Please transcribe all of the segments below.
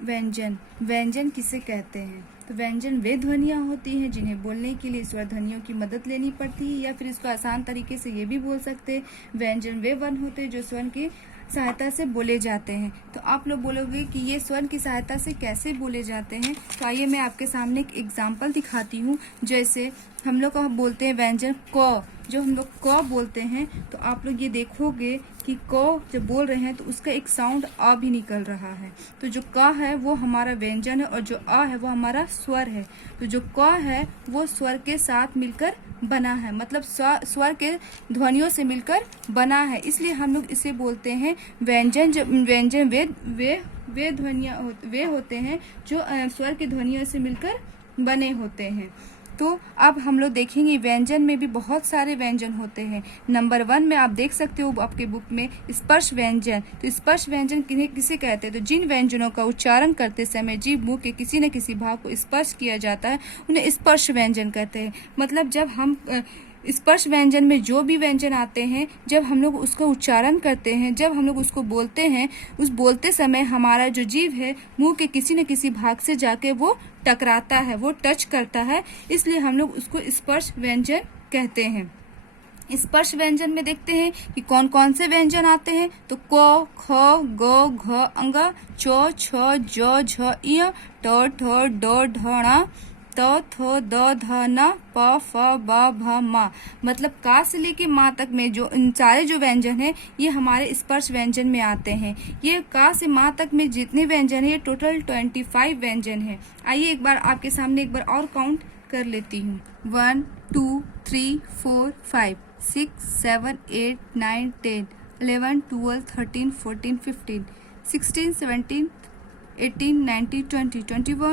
व्यंजन। व्यंजन किसे कहते हैं? तो व्यंजन वे ध्वनियाँ होती हैं जिन्हें बोलने के लिए स्वर ध्वनियों की मदद लेनी पड़ती है, या फिर इसको आसान तरीके से ये भी बोल सकते हैं, व्यंजन वे वर्ण होते हैं जो स्वर की सहायता से बोले जाते हैं। तो आप लोग बोलोगे कि ये स्वर की सहायता से कैसे बोले जाते हैं, तो आइए मैं आपके सामने एक एग्जाम्पल दिखाती हूँ। जैसे हम लोग बोलते हैं व्यंजन क, जो हम लोग क बोलते हैं, तो आप लोग ये देखोगे कि क जब बोल रहे हैं तो उसका एक साउंड आ भी निकल रहा है। तो जो क है वो हमारा व्यंजन है और जो आ है वो हमारा स्वर है। तो जो क है वो स्वर के साथ मिलकर बना है, मतलब स्वर के ध्वनियों से मिलकर बना है, इसलिए हम लोग इसे बोलते हैं व्यंजन। व्यंजन वे ध्वनियाँ वे होते हैं जो स्वर की ध्वनियों से मिलकर बने होते हैं। तो अब हम लोग देखेंगे व्यंजन में भी बहुत सारे व्यंजन होते हैं। नंबर 1 में आप देख सकते हो आपके बुक में स्पर्श व्यंजन। तो स्पर्श व्यंजन किसे कहते हैं? तो जिन व्यंजनों का उच्चारण करते समय जीभ मुंह के किसी न किसी भाग को स्पर्श किया जाता है उन्हें स्पर्श व्यंजन कहते हैं। मतलब जब हम स्पर्श व्यंजन में जो भी व्यंजन आते हैं, जब हम लोग उसका उच्चारण करते हैं, जब हम लोग उसको बोलते हैं, उस बोलते समय हमारा जो जीभ है मुंह के किसी न किसी भाग से जाके वो टकराता है, वो टच करता है, इसलिए हम लोग उसको स्पर्श व्यंजन कहते हैं। स्पर्श व्यंजन में देखते हैं कि कौन कौन से व्यंजन आते हैं। तो क, ख, ग, घ, अंग, चो, छ, ज, झ, इय, ट, ठ, ड, ढ, ण, त, थ, द, ध, न, प, फ, ब, भ, म। मतलब का से लेके माँ तक में जो इन सारे जो व्यंजन है ये हमारे स्पर्श व्यंजन में आते हैं। ये का से माँ तक में जितने व्यंजन है ये टोटल 25 व्यंजन है। आइए एक बार आपके सामने एक बार और काउंट कर लेती हूँ। 1 2 3 4 5 6 7 8 9 10 11 12 13 14 15 16 17 18 19 20 21 22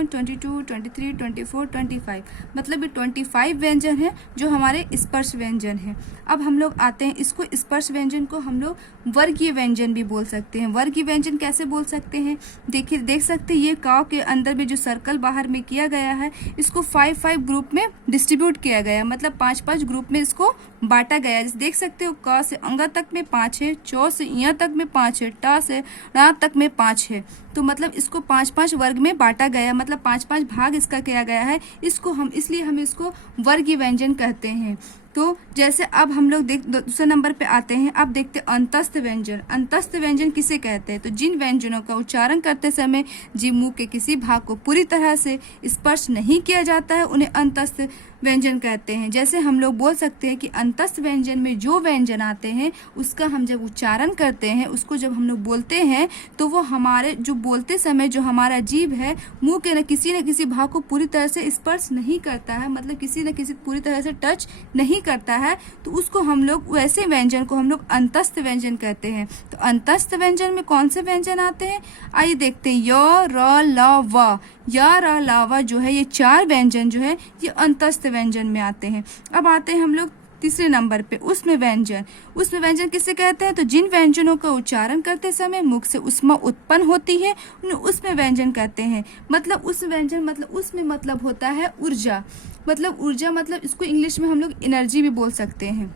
23 24 25। मतलब ये 25 व्यंजन है जो हमारे स्पर्श व्यंजन है। अब हम लोग आते हैं इसको स्पर्श व्यंजन को हम लोग वर्गीय व्यंजन भी बोल सकते हैं। वर्गीय व्यंजन कैसे बोल सकते हैं? देखिए देख सकते हैं ये काव के अंदर में जो सर्कल बाहर में किया गया है इसको 5 ग्रुप में डिस्ट्रीब्यूट किया गया है, मतलब 5 ग्रुप में इसको बांटा गया है। देख सकते हो क से अंग तक में 5 है, चौ से इया तक में 5 है, टा से रा तक में 5 है। तो मतलब इसको 5 वर्ग में बांटा गया, मतलब 5 भाग इसका किया गया है। इसलिए हम इसको वर्गीय व्यंजन कहते हैं। तो जैसे अब हम लोग दूसरे नंबर पे आते हैं। अब देखते हैं अंतस्थ व्यंजन। अंतस्थ व्यंजन किसे कहते हैं? तो जिन व्यंजनों का उच्चारण करते समय जीभ मुंह के किसी भाग को पूरी तरह से स्पर्श नहीं किया जाता है उन्हें अंतस्थ व्यंजन कहते हैं। जैसे हम लोग बोल सकते हैं कि अंतस्थ व्यंजन में जो व्यंजन आते हैं उसका हम जब उच्चारण करते हैं, उसको जब हम लोग बोलते हैं तो वो हमारे जो बोलते समय जो हमारा जीभ है मुंह के किसी न किसी भाग को पूरी तरह से स्पर्श नहीं करता है, मतलब किसी न किसी पूरी तरह से टच नहीं करता है, तो उसको हम लोग वैसे व्यंजन को हम लोग अंतस्थ व्यंजन कहते हैं। तो अंतस्थ व्यंजन में कौन से व्यंजन आते हैं? आइए देखते हैं। य, र, ल, व। य, र, ल, व जो है ये 4 व्यंजन जो है ये अंतस्थ व्यंजन में आते हैं। अब आते हैं हम लोग तीसरे नंबर पे उसमें व्यंजन। उसमें व्यंजन किसे कहते हैं? तो जिन व्यंजनों का उच्चारण करते समय मुख से उष्मा उत्पन्न होती है उन्हें उसमें व्यंजन कहते हैं। मतलब उस व्यंजन मतलब उसमें मतलब होता है ऊर्जा। मतलब इसको इंग्लिश में हम लोग एनर्जी भी बोल सकते हैं।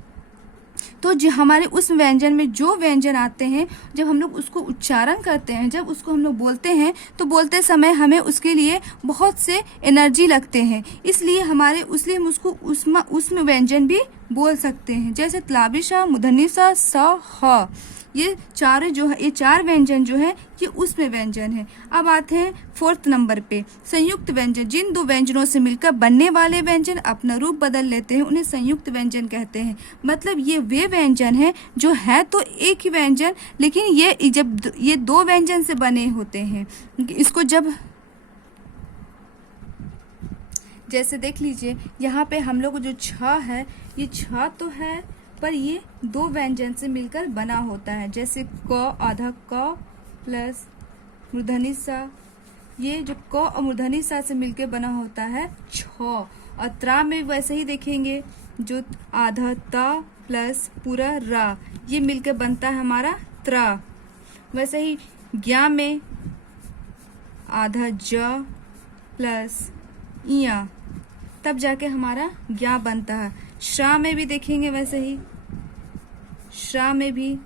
तो जो हमारे उस व्यंजन में जो व्यंजन आते हैं जब हम लोग उसको उच्चारण करते हैं, जब उसको हम लोग बोलते हैं तो बोलते समय हमें उसके लिए बहुत से एनर्जी लगते हैं, इसलिए हम उसको उसमें व्यंजन भी बोल सकते हैं। जैसे तलाबिशा, मुधनिसा, स, ह। ये 4 व्यंजन जो है ये उसमें व्यंजन है। अब आते हैं 4th नंबर पे संयुक्त व्यंजन। जिन 2 व्यंजनों से मिलकर बनने वाले व्यंजन अपना रूप बदल लेते हैं उन्हें संयुक्त व्यंजन कहते हैं। मतलब ये वे व्यंजन है जो है तो एक ही व्यंजन, लेकिन ये जब ये 2 व्यंजन से बने होते हैं। इसको जब जैसे देख लीजिए यहाँ पे हम लोग जो छ है ये छ तो है पर ये 2 व्यंजन से मिलकर बना होता है। जैसे क आधा क प्लस मूर्धनी सा, ये जो क और मूर्धनी सा से मिलकर बना होता है छ। और त्रा में वैसे ही देखेंगे जो आधा ता प्लस पूरा रा ये मिलकर बनता है हमारा त्रा। वैसे ही ज्ञा में आधा ज प्लस इया तब जाके हमारा ज्ञा बनता है। श्रा में भी देखेंगे वैसे ही, श्रा में भी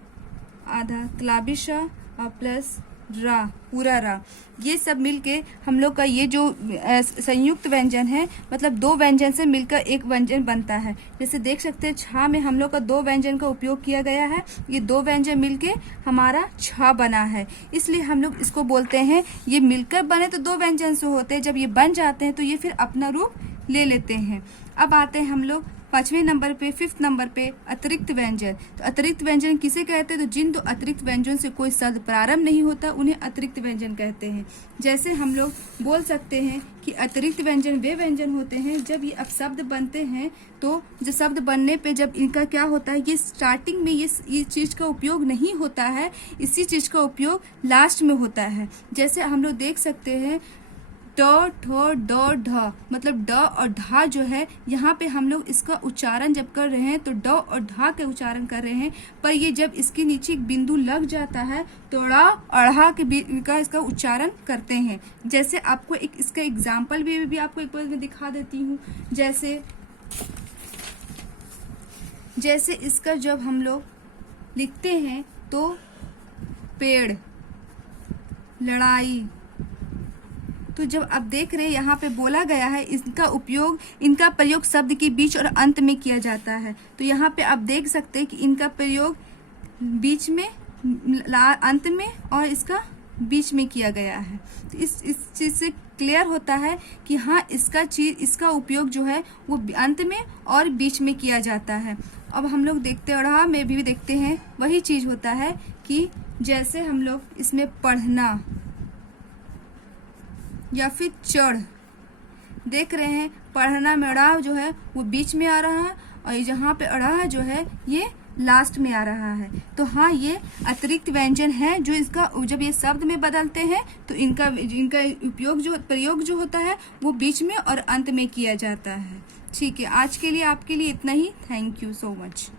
आधा तलाबिशा और प्लस रा पूरा रा, ये सब मिलके हम लोग का ये जो संयुक्त व्यंजन है, मतलब दो व्यंजन से मिलकर एक व्यंजन बनता है। जैसे देख सकते हैं छा में हम लोग का दो व्यंजन का उपयोग किया गया है, ये दो व्यंजन मिलके हमारा छा बना है, इसलिए हम लोग इसको बोलते हैं ये मिलकर बने तो दो व्यंजन से होते हैं, जब ये बन जाते हैं तो ये फिर अपना रूप ले लेते हैं। अब आते हैं हम लोग 5वें नंबर पे, 5th नंबर पे अतिरिक्त व्यंजन। तो अतिरिक्त व्यंजन किसे कहते हैं? तो जिन दो अतिरिक्त व्यंजन से कोई शब्द प्रारंभ नहीं होता उन्हें अतिरिक्त व्यंजन कहते हैं। जैसे हम लोग बोल सकते हैं कि अतिरिक्त व्यंजन वे व्यंजन होते हैं जब ये अपशब्द बनते हैं, तो जब शब्द बनने पे जब इनका क्या होता है, ये स्टार्टिंग में ये चीज का उपयोग नहीं होता है, इसी चीज का उपयोग लास्ट में होता है। जैसे हम लोग देख सकते हैं ड, ठ, ड, ढ, मतलब ड और ढा जो है, यहाँ पे हम लोग इसका उच्चारण जब कर रहे हैं तो ड और ढा के उच्चारण कर रहे हैं, पर ये जब इसके नीचे एक बिंदु लग जाता है तो ड़ा और ढ़ा का इसका उच्चारण करते हैं। जैसे आपको एक इसका एग्जाम्पल भी आपको एक बार मैं दिखा देती हूँ। जैसे इसका जब हम लोग लिखते हैं तो पेड़, लड़ाई, तो जब आप देख रहे हैं यहाँ पे बोला गया है इनका प्रयोग शब्द के बीच और अंत में किया जाता है। तो यहाँ पे आप देख सकते हैं कि इनका प्रयोग बीच में, अंत में और इसका बीच में किया गया है। तो इस चीज से क्लियर होता है कि हाँ इसका उपयोग जो है वो अंत में और बीच में किया जाता है। अब हम लोग देखते हैं ढ़ में भी देखते हैं वही चीज होता है कि जैसे हम लोग इसमें पढ़ना या फिर चढ़ देख रहे हैं, पढ़ना में ड़ा जो है वो बीच में आ रहा है और जहाँ पे अड़ा जो है ये लास्ट में आ रहा है। तो हाँ ये अतिरिक्त व्यंजन है जो इसका जब ये शब्द में बदलते हैं तो इनका प्रयोग जो होता है वो बीच में और अंत में किया जाता है। ठीक है, आज के लिए आपके लिए इतना ही। Thank you so much.